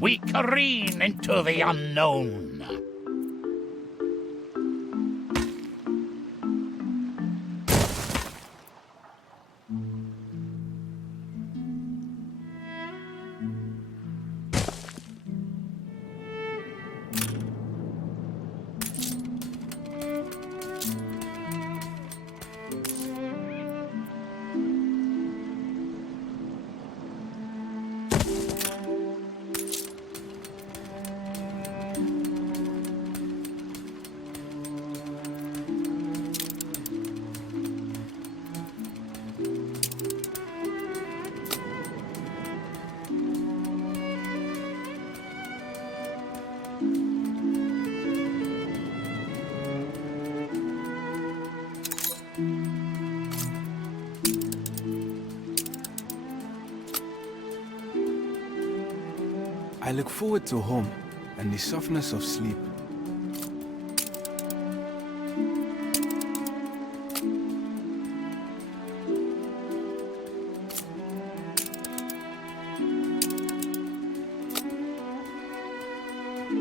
We careen into the unknown. I look forward to home and the softness of sleep.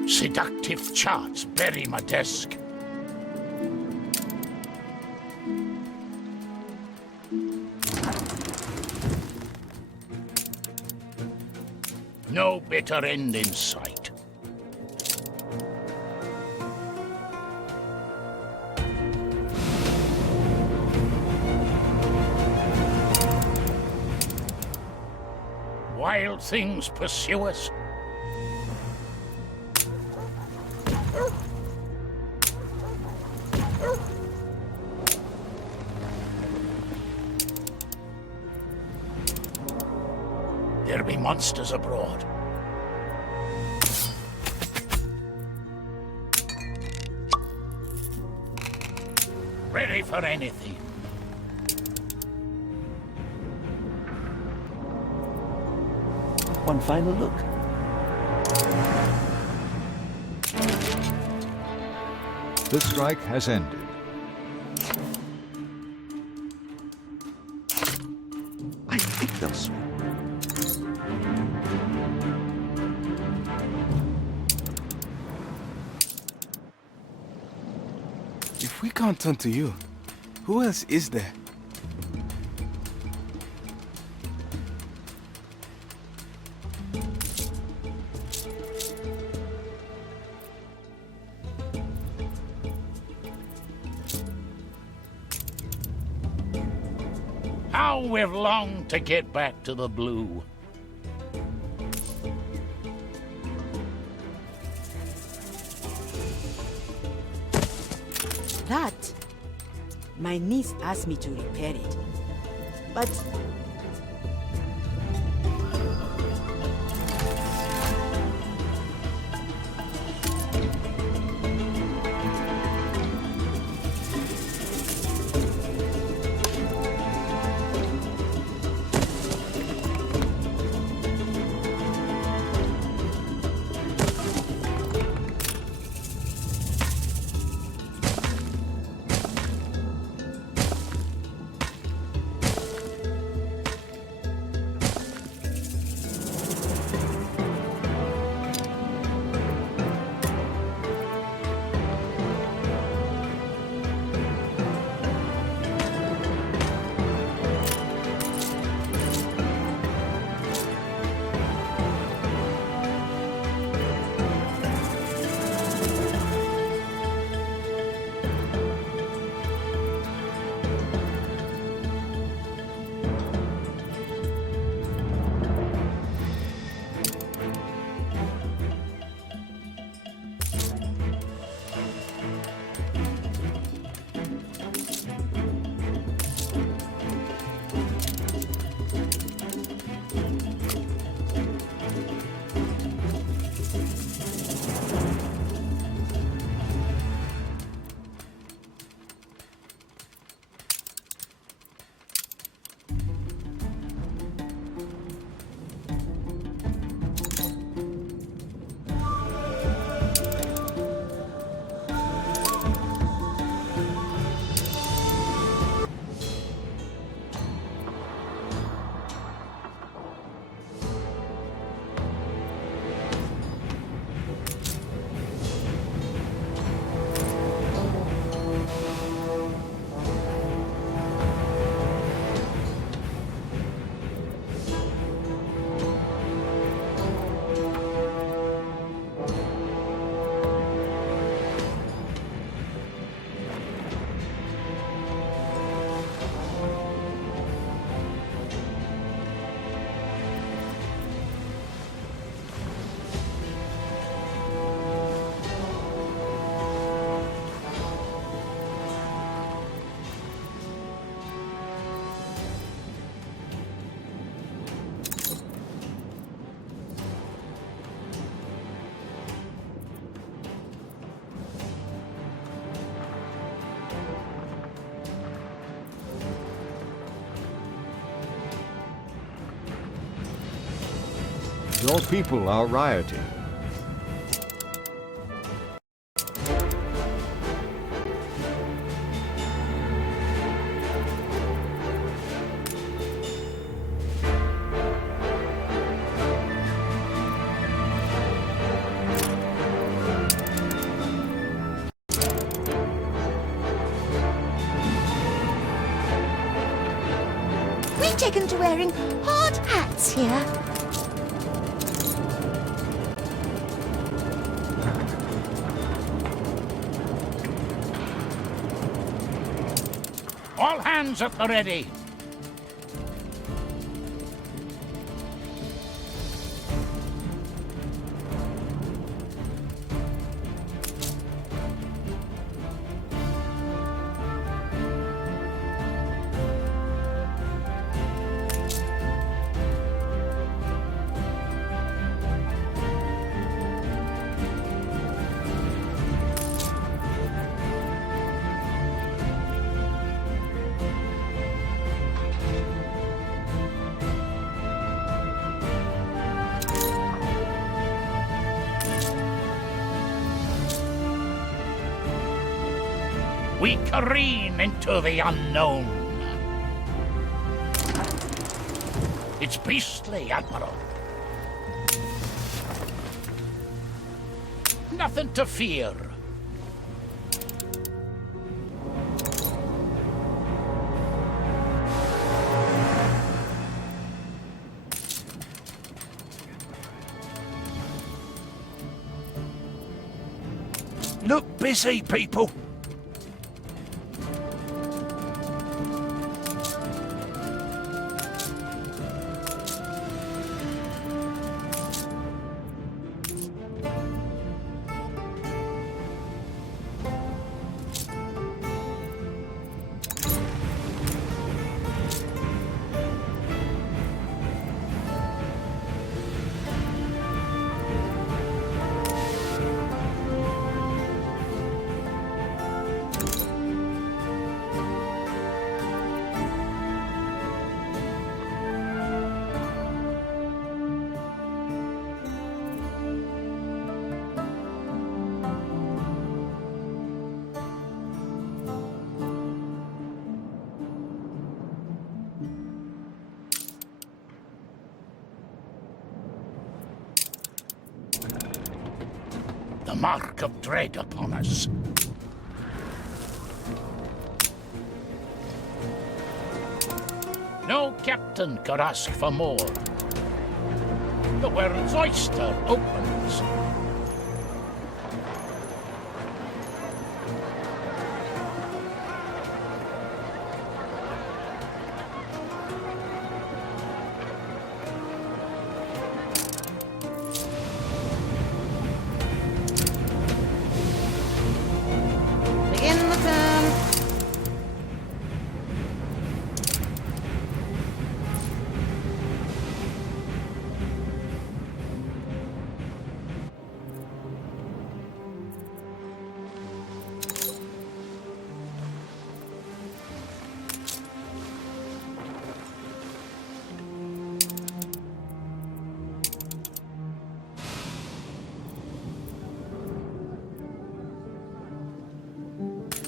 Seductive charts bury my desk. No better end in sight. Wild things pursue us. There be monsters abroad. Ready for anything. One final look. The strike has ended. I think they'll swing. If we can't turn to you, who else is there? How we've longed to get back to the blue. That? My niece asked me to repair it. But Your people are rioting. We've taken to wearing hard hats here. All hands at the ready. We careen into the unknown. It's beastly, Admiral. Nothing to fear. Look busy, people. The mark of dread upon us. No captain could ask for more. The world's oyster opens. Begin the turn.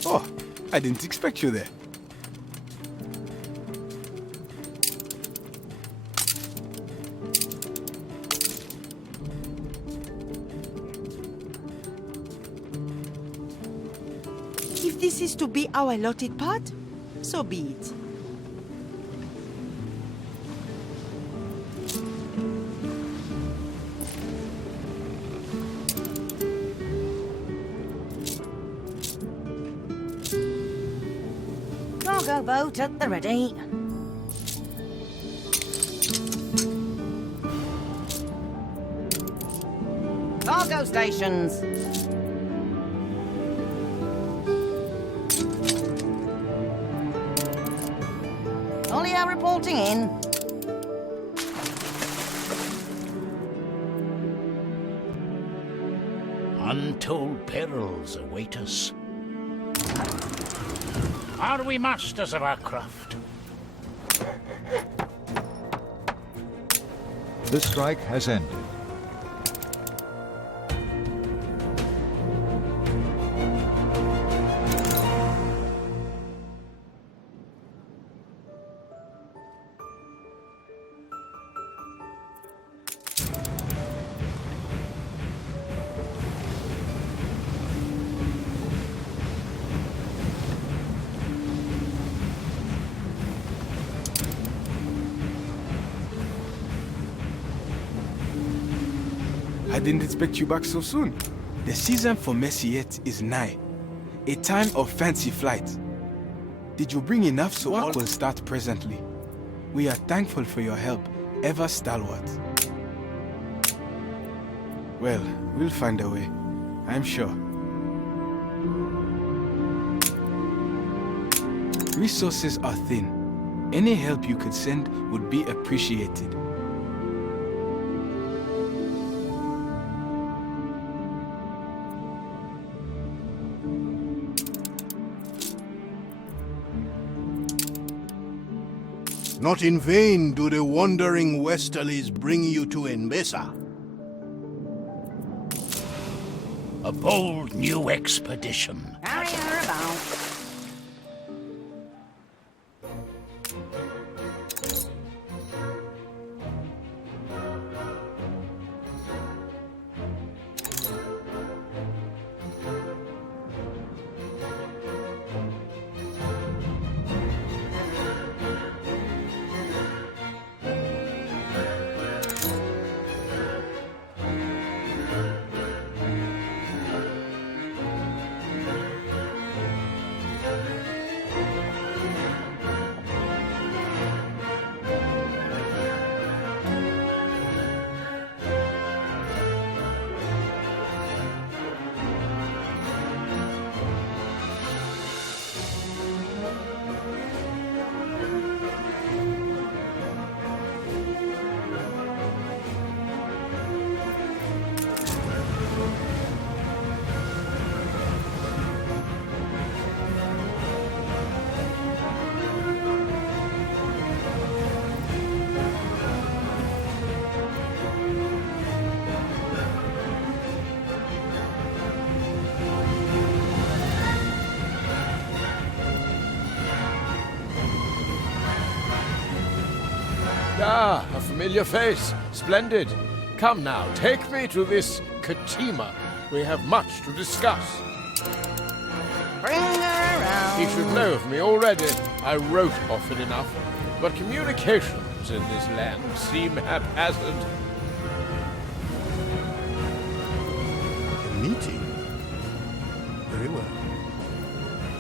Oh, I didn't expect you there. If this is to be our allotted part, so be it. Cargo boat at the ready. Cargo stations. Olio reporting in. Untold perils await us. Are we masters of our craft? The strike has ended. I didn't expect you back so soon. The season for Messiette is nigh. A time of fancy flight. Did you bring enough so all will start presently? We are thankful for your help, ever stalwart. Well, we'll find a way, I'm sure. Resources are thin. Any help you could send would be appreciated. Not in vain do the wandering westerlies bring you to Enbesa. A bold new expedition. Hurry her about. Ah, a familiar face. Splendid. Come now, take me to this Katima. We have much to discuss. Bring her around. He should know of me already. I wrote often enough. But communications in this land seem haphazard. A meeting? Very well.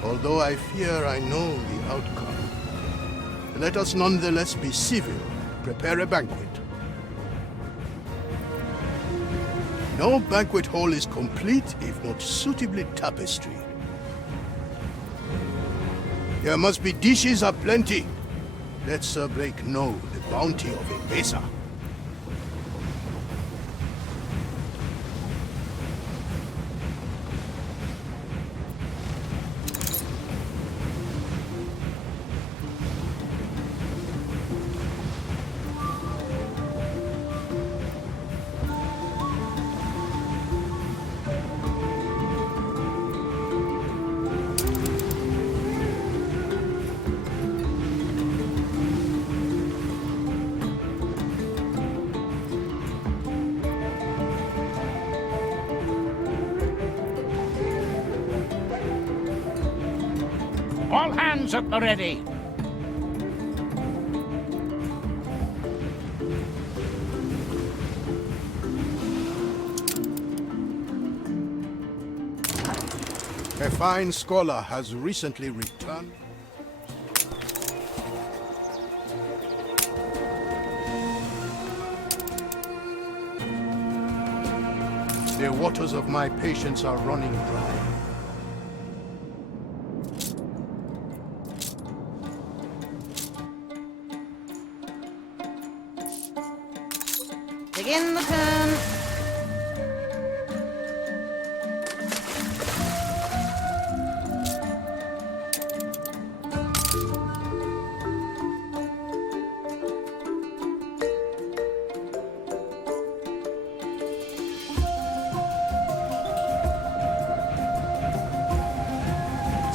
Although I fear I know the outcome, let us nonetheless be civil. Prepare a banquet. No banquet hall is complete if not suitably tapestried. There must be dishes aplenty. Let Sir Blake know the bounty of a mesa. All hands at the ready. A fine scholar has recently returned. The waters of my patience are running dry. Begin the turn.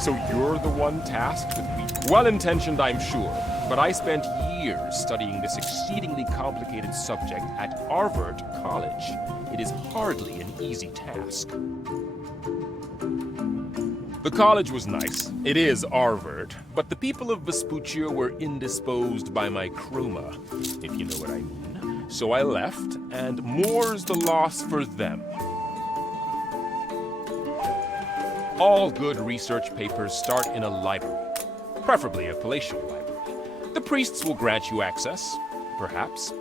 So you're the one tasked with well-intentioned, I'm sure, but I spent years studying this exceedingly complicated subject at Harvard College. It is hardly an easy task. The college was nice. It is Harvard. But the people of Vespuccia were indisposed by my chroma, if you know what I mean. So I left, and more's the loss for them. All good research papers start in a library, preferably a palatial library. The priests will grant you access, perhaps.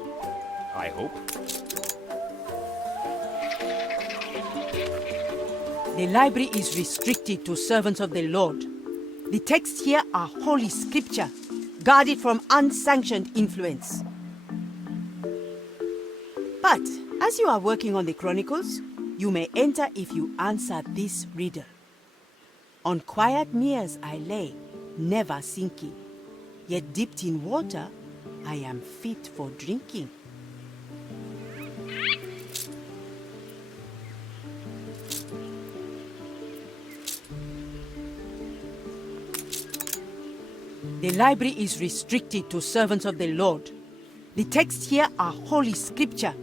I hope. The library is restricted to servants of the Lord. The texts here are holy scripture, guarded from unsanctioned influence. But as you are working on the Chronicles, you may enter if you answer this riddle. On quiet meres I lay, never sinking, yet dipped in water, I am fit for drinking. The library is restricted to servants of the Lord. The texts here are holy scripture,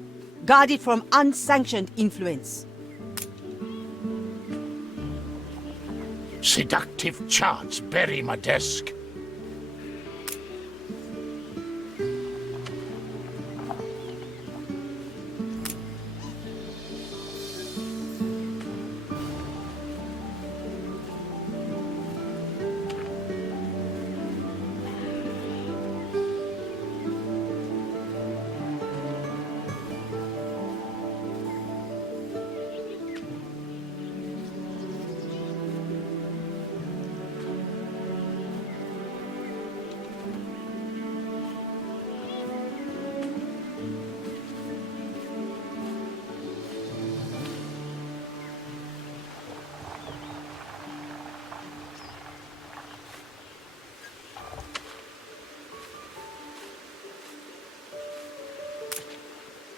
guarded from unsanctioned influence. Seductive charts bury my desk.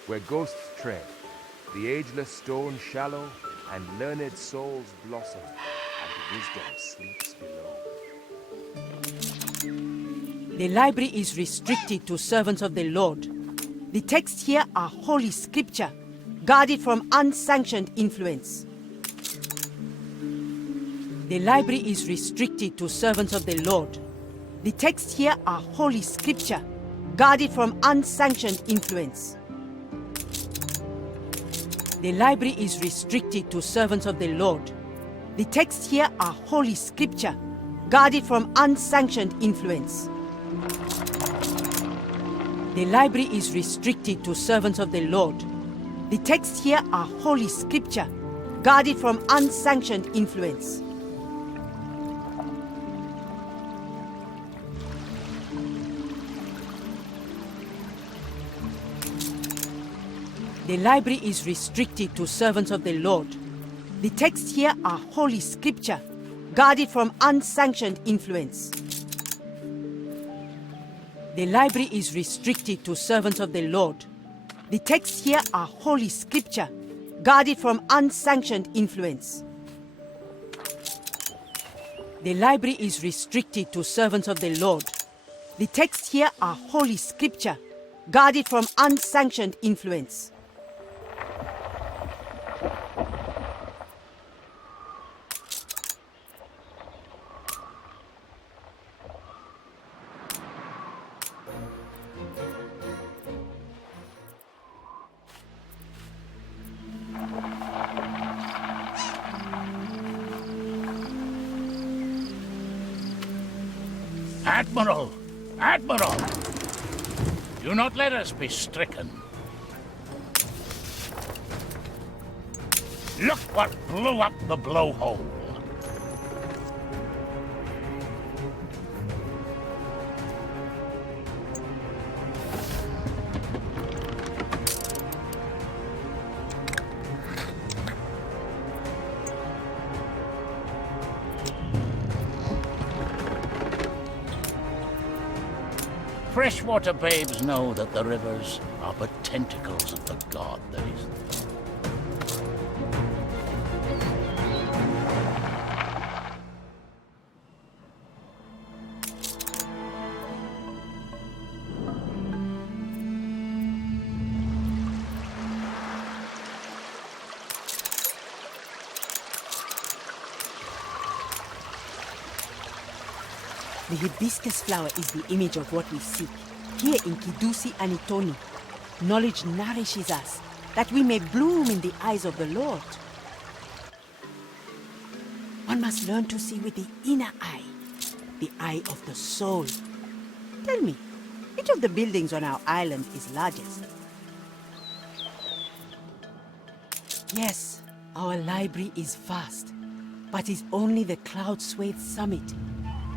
Where ghosts tread, the ageless stone shallow, and learned souls blossom, and wisdom sleeps below. The library is restricted to servants of the Lord. The texts here are holy scripture, guarded from unsanctioned influence. The library is restricted to servants of the Lord. The texts here are holy scripture, guarded from unsanctioned influence. The library is restricted to servants of the Lord. The texts here are holy scripture, guarded from unsanctioned influence. The library is restricted to servants of the Lord. The texts here are holy scripture, guarded from unsanctioned influence. The library is restricted to servants of the Lord. The texts here are holy scripture, guarded from unsanctioned influence. The library is restricted to servants of the Lord. The texts here are holy scripture, guarded from unsanctioned influence. The library is restricted to servants of the Lord. The texts here are holy scripture, guarded from unsanctioned influence. Admiral! Admiral! Do not let us be stricken. Look what blew up the blowhole. Freshwater babes know that the rivers are but tentacles of the god that is the The hibiscus flower is the image of what we seek. Here in Kidusi and Itoni, knowledge nourishes us, that we may bloom in the eyes of the Lord. One must learn to see with the inner eye, the eye of the soul. Tell me, which of the buildings on our island is largest? Yes, our library is vast, but is only the cloud-swathed summit.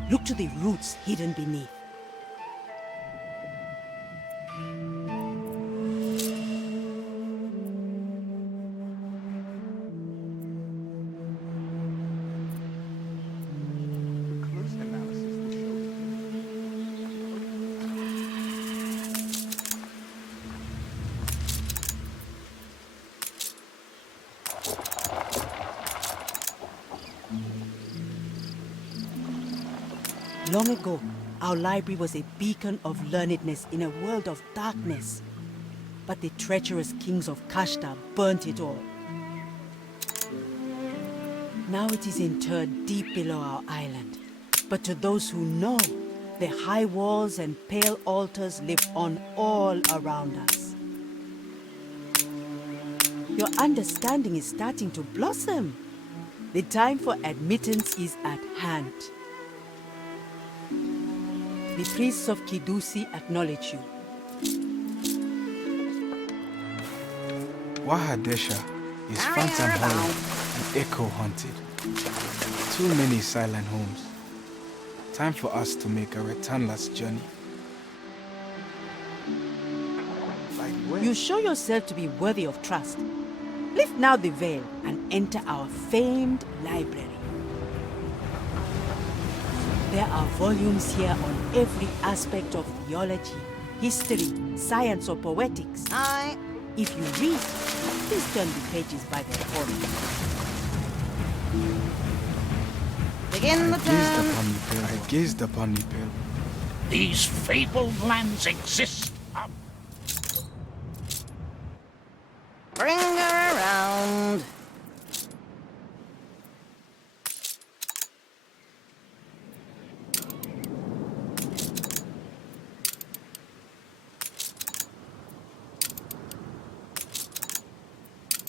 Look to the roots hidden beneath. Long ago, our library was a beacon of learnedness in a world of darkness. But the treacherous kings of Kashta burnt it all. Now it is interred deep below our island. But to those who know, the high walls and pale altars live on all around us. Your understanding is starting to blossom. The time for admittance is at hand. The priests of Kidusi acknowledge you. Wahadesha is phantom hollow and echo haunted. Too many silent homes. Time for us to make a returnless journey. Like where? You show yourself to be worthy of trust. Lift now the veil and enter our famed library. There are volumes here on every aspect of theology, history, science, or poetics. Aye. If you read, please turn the pages by their order. Begin the turn. I gazed upon the pale. These fabled lands exist. Bring her around.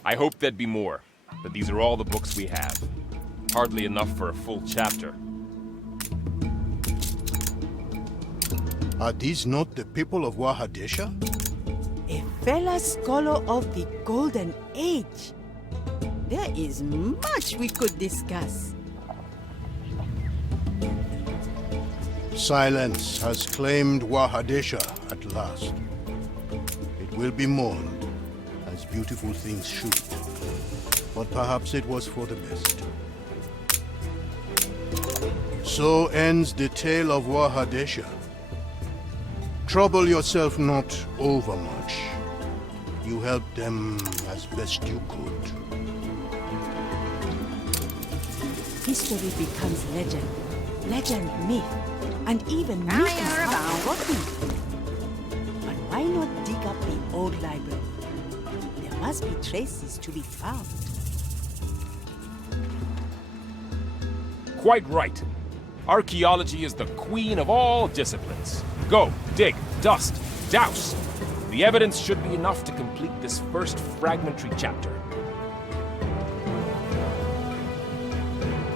I hoped there'd be more, but these are all the books we have. Hardly enough for a full chapter. Are these not the people of Wahadesha? A fellow scholar of the Golden Age. There is much we could discuss. Silence has claimed Wahadesha at last. It will be mourned, as beautiful things should. But perhaps it was for the best. So ends the tale of Wahadesha. Trouble yourself not overmuch. You helped them as best you could. History becomes legend, legend myth, and even myth is Higher not about. forgotten. But why not dig up the old library? There must be traces to be found. Quite right. Archaeology is the queen of all disciplines. Go, dig, dust, douse. The evidence should be enough to complete this first fragmentary chapter.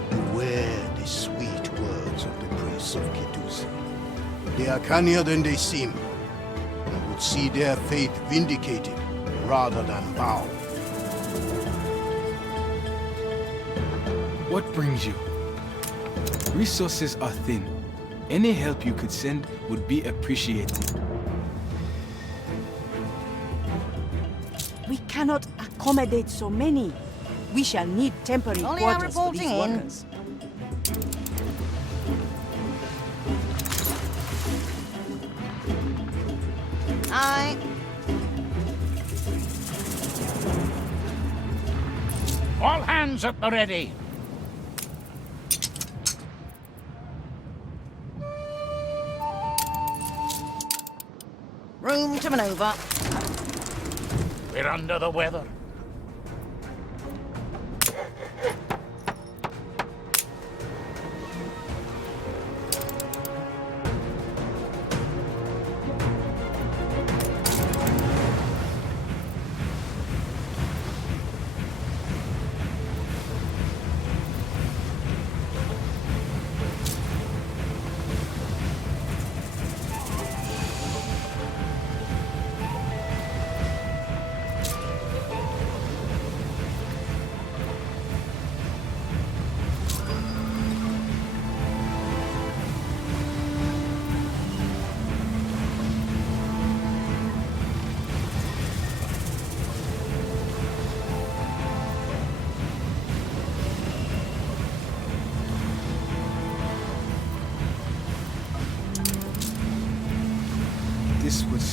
Beware the sweet words of the priests of Kidusi. They are cannier than they seem, and would see their faith vindicated rather than bow. What brings you? Resources are thin. Any help you could send would be appreciated. We cannot accommodate so many. We shall need temporary Only quarters for these reporting in. workers. Aye. All hands at the ready. Room to maneuver. We're under the weather.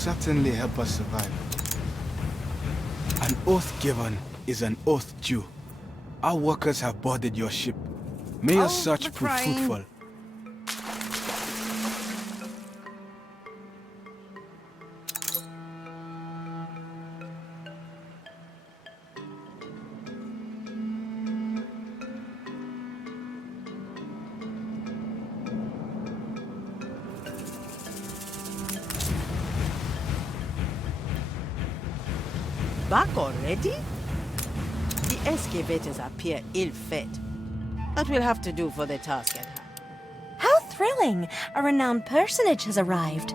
certainly help us survive. An oath given is an oath due. Our workers have boarded your ship. May your search prove fruitful. Back already? The excavators appear ill-fed. But we'll have to do for the task at hand. How thrilling! A renowned personage has arrived.